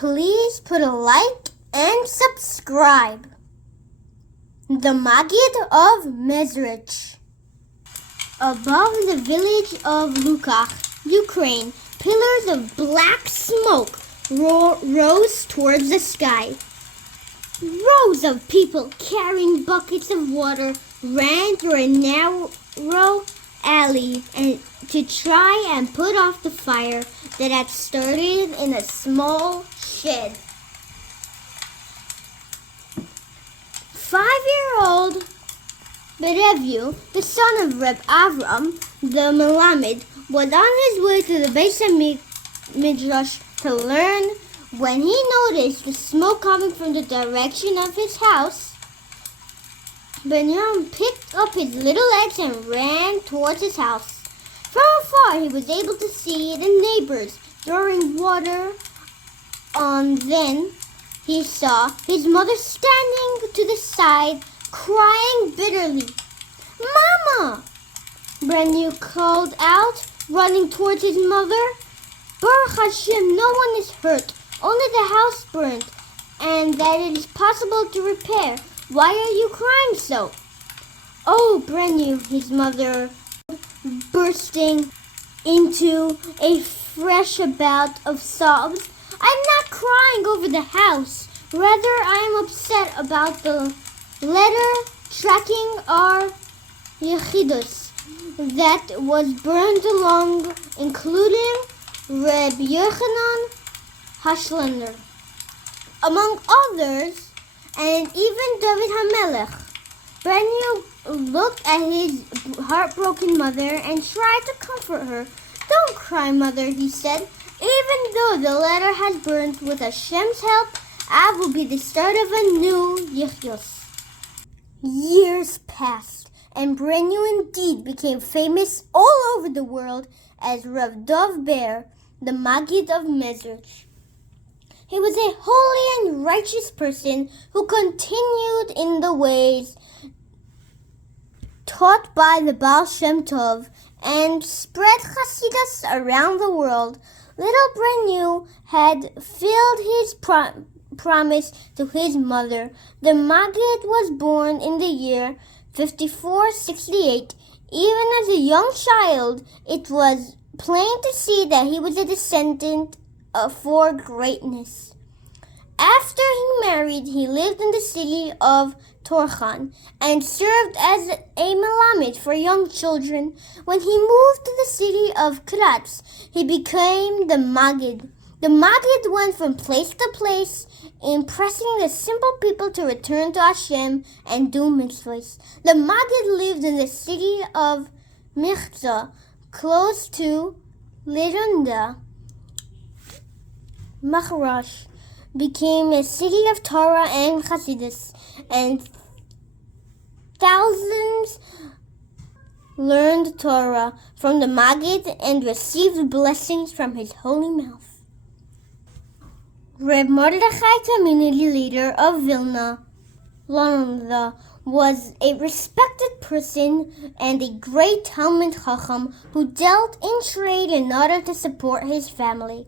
Please put a like and subscribe. The MAGGID of MEZRITCH. Above the village of Lukach, Ukraine, pillars of black smoke rose towards the sky. Rows of people carrying buckets of water ran through a narrow alley to try and put off the fire that had started in a small shed. 5-year-old Berevu, the son of Reb Avram, the Melamed, was on his way to the Beis Midrash to learn when he noticed the smoke coming from the direction of his house. Benjamin picked up his little legs and ran towards his house. From afar, he was able to see the neighbors throwing water on. Then he saw his mother standing to the side, crying bitterly. "Mama!" Benjamin called out, running towards his mother. "Baruch Hashem, no one is hurt. Only the house burned, and that it is possible to repair. Why are you crying so?" "Oh, Brenu," his mother, bursting into a fresh bout of sobs, "I'm not crying over the house. Rather, I am upset about the letter tracking our Yechidus that was burned along, including Reb Yochanan Hashlander, among others, and even David HaMelech." Brenu looked at his heartbroken mother and tried to comfort her. "Don't cry, mother," he said. "Even though the letter has burned, with Hashem's help, Av will be the start of a new Yichus." Years passed, and Brenu indeed became famous all over the world as Rav Dov Ber, the MAGGID of MEZRITCH. He was a holy and righteous person who continued in the ways taught by the Baal Shem Tov and spread Hasidus around the world. Little Brenu had filled his promise to his mother. The Maggid was born in the year 5468. Even as a young child, it was plain to see that he was a descendant for greatness. After he married, he lived in the city of Torchan and served as a melamed for young children. When he moved to the city of Kratz, he became the Maggid. The Maggid went from place to place, impressing the simple people to return to Hashem and do mitzvahs. The Maggid lived in the city of Michza, close to Lirunda. Macharash became a city of Torah and Hasidus, and thousands learned Torah from the Maggid and received blessings from his holy mouth. Reb Mordechai, community leader of Vilna, London, was a respected person and a great Talmud Chacham who dealt in trade in order to support his family.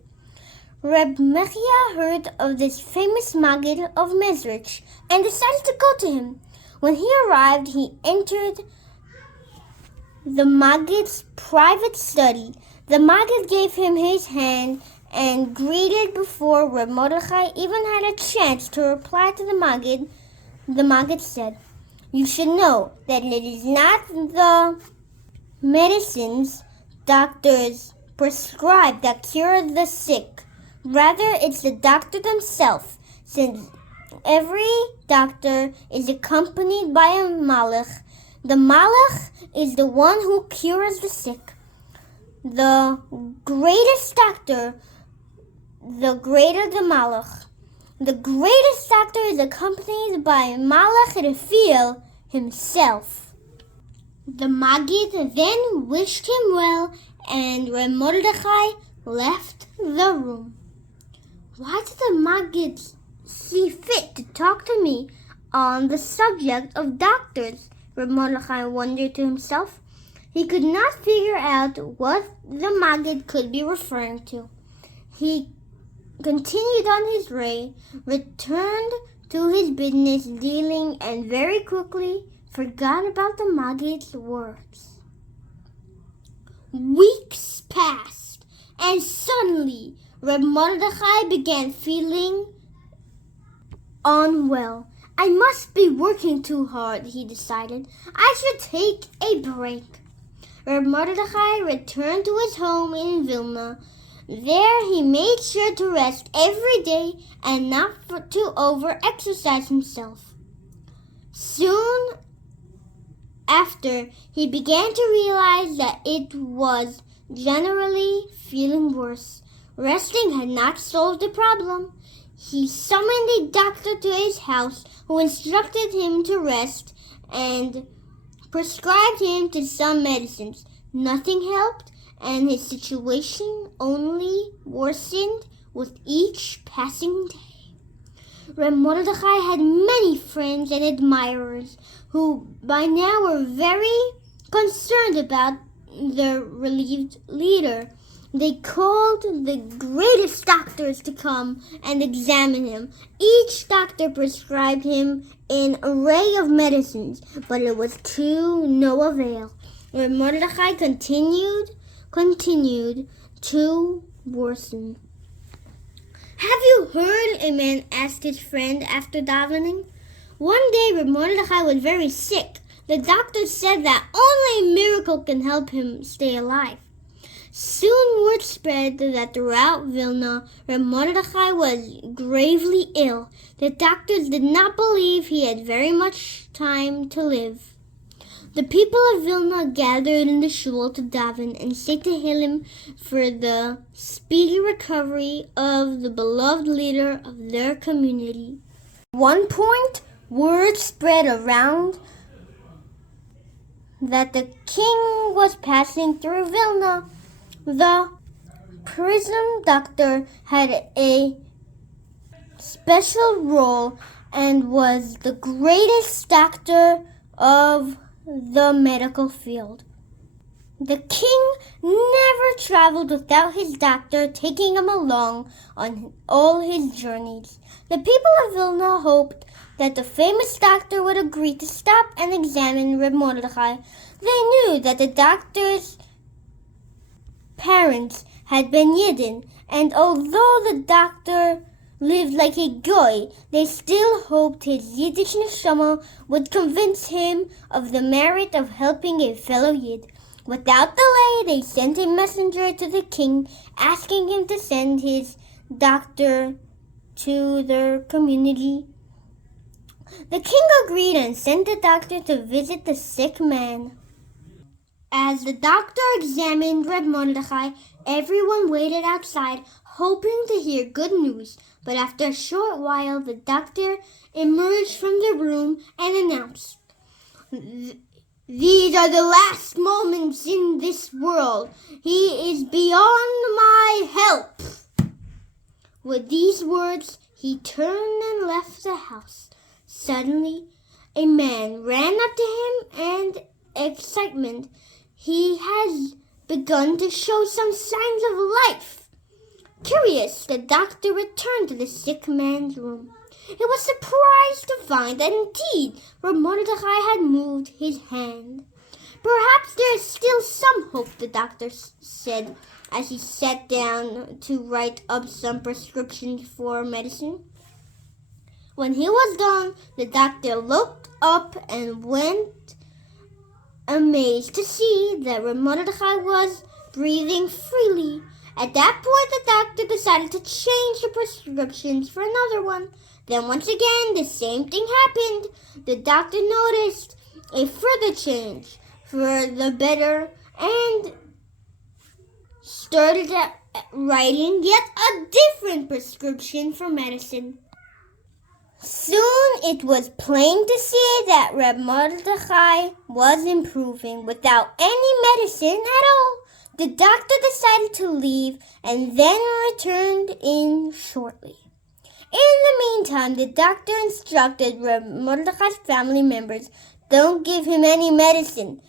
Reb Mechia heard of this famous Maggid of MEZRITCH and decided to go to him. When he arrived, he entered the Maggid's private study. The Maggid gave him his hand and greeted before Reb Mordechai even had a chance to reply to the Maggid. The Maggid said, "You should know that it is not the medicines doctors prescribe that cure the sick. Rather, it's the doctor themselves, since every doctor is accompanied by a malach. The malach is the one who cures the sick. The greatest doctor, the greater the malach. The greatest doctor is accompanied by Malach Raphael himself." The Maggid then wished him well, and Reb Mordechai left the room. "Why did the Maggid see fit to talk to me on the subject of doctors?" Reb Mordechai wondered to himself. He could not figure out what the Maggid could be referring to. He continued on his way, returned to his business dealing, and very quickly forgot about the Maggid's words. Weeks passed, and suddenly Reb Mordechai began feeling unwell. I must be working too hard, he decided. I should take a break. Reb Mordechai returned to his home in Vilna. There he made sure to rest every day and not to over-exercise himself. Soon after, he began to realize that it was generally feeling worse. Resting had not solved the problem. He summoned a doctor to his house who instructed him to rest and prescribed him to some medicines. Nothing helped, and his situation only worsened with each passing day. Reb Mordechai had many friends and admirers who by now were very concerned about their relieved leader. They called the greatest doctors to come and examine him. Each doctor prescribed him an array of medicines, but it was to no avail. Reb Mordechai continued to worsen. Have you heard? A man asked his friend after davening. One day Reb Mordechai was very sick. The doctor said that only a miracle can help him stay alive. Soon word spread that throughout Vilna, Reb Mordechai was gravely ill. The doctors did not believe he had very much time to live. The people of Vilna gathered in the shul to daven and say Tehillim for the speedy recovery of the beloved leader of their community. At one point, word spread around that the king was passing through Vilna. The prison doctor had a special role and was the greatest doctor of the medical field. The king never traveled without his doctor taking him along on all his journeys. The people of Vilna hoped that the famous doctor would agree to stop and examine Reb Mordechai. They knew that the doctor's parents had been Yidden, and although the doctor lived like a goy, they still hoped his Yiddish neshama would convince him of the merit of helping a fellow Yid. Without delay, they sent a messenger to the king, asking him to send his doctor to their community. The king agreed and sent the doctor to visit the sick man. As the doctor examined Reb Mordechai, everyone waited outside, hoping to hear good news. But after a short while, the doctor emerged from the room and announced, "These are the last moments in this world. He is beyond my help." With these words, he turned and left the house. Suddenly, a man ran up to him and excitement. He has begun to show some signs of life. Curious, the doctor returned to the sick man's room. He was surprised to find that indeed Reb Mordechai had moved his hand. "Perhaps there is still some hope," the doctor said as he sat down to write up some prescriptions for medicine. When he was done, the doctor looked up and went amazed to see that Reb Mordechai was breathing freely. At that point, the doctor decided to change the prescriptions for another one. Then once again, the same thing happened. The doctor noticed a further change for the better and started writing yet a different prescription for medicine. Soon it was plain to see that Reb Mordechai was improving without any medicine at all. The doctor decided to leave and then returned in shortly. In the meantime, the doctor instructed Reb Mordechai's family members, "Don't give him any medicine."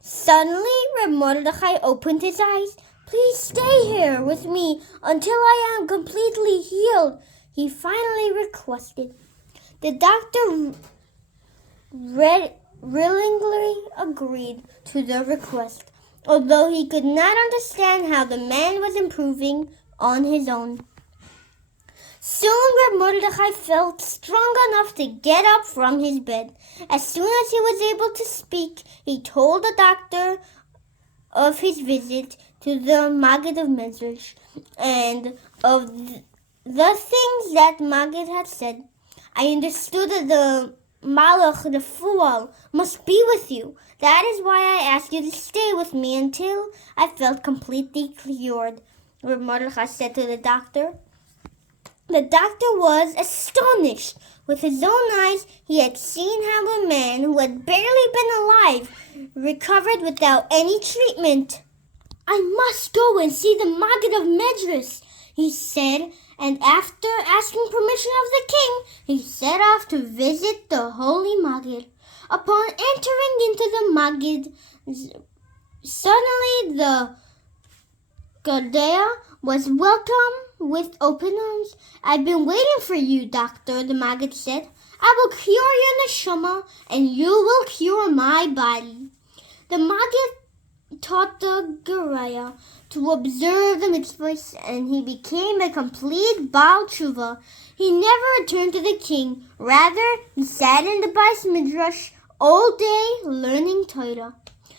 Suddenly, Reb Mordechai opened his eyes. Please stay here with me until I am completely healed, he finally requested. The doctor willingly agreed to the request, although he could not understand how the man was improving on his own. Soon Reb Mordechai felt strong enough to get up from his bed. As soon as he was able to speak, he told the doctor of his visit to the MAGGID of MEZRITCH and of the things that MAGGID had said. I understood that the Malach, the Fool, must be with you. That is why I asked you to stay with me until I felt completely cured, Reb Mordechai said to the doctor. The doctor was astonished. With his own eyes, he had seen how a man who had barely been alive recovered without any treatment. I must go and see the MAGGID of MEZRITCH, he said, and after asking permission of the king, he set off to visit the holy MAGGID. Upon entering into the MAGGID, suddenly the Gadea was welcomed with open arms. I've been waiting for you, doctor, the MAGGID said. I will cure your neshama, and you will cure my body. The MAGGID taught the Geraya to observe the mitzvahs, and he became a complete Baal Tshuva. He never returned to the king. Rather, he sat in the Beis Midrash all day learning Torah.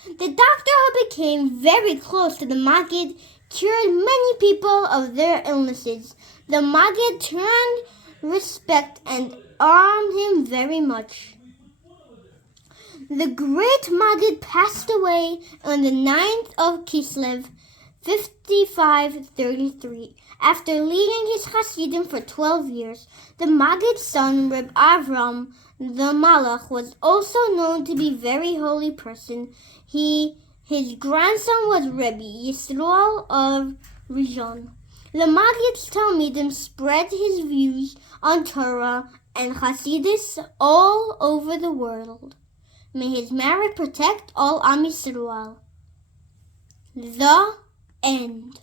The doctor, who became very close to the MAGGID, cured many people of their illnesses. The MAGGID turned respect and honored him very much. The great MAGGID passed away on the 9th of Kislev, 5533. After leading his Hasidim for 12 years, the MAGGID's son, Reb Avram, the Malach, was also known to be a very holy person. His grandson was Rebbe Yisroel of Rishon. The MAGGID's Talmidim spread his views on Torah and Hasidus all over the world. May his merit protect all Am Yisrael. The end.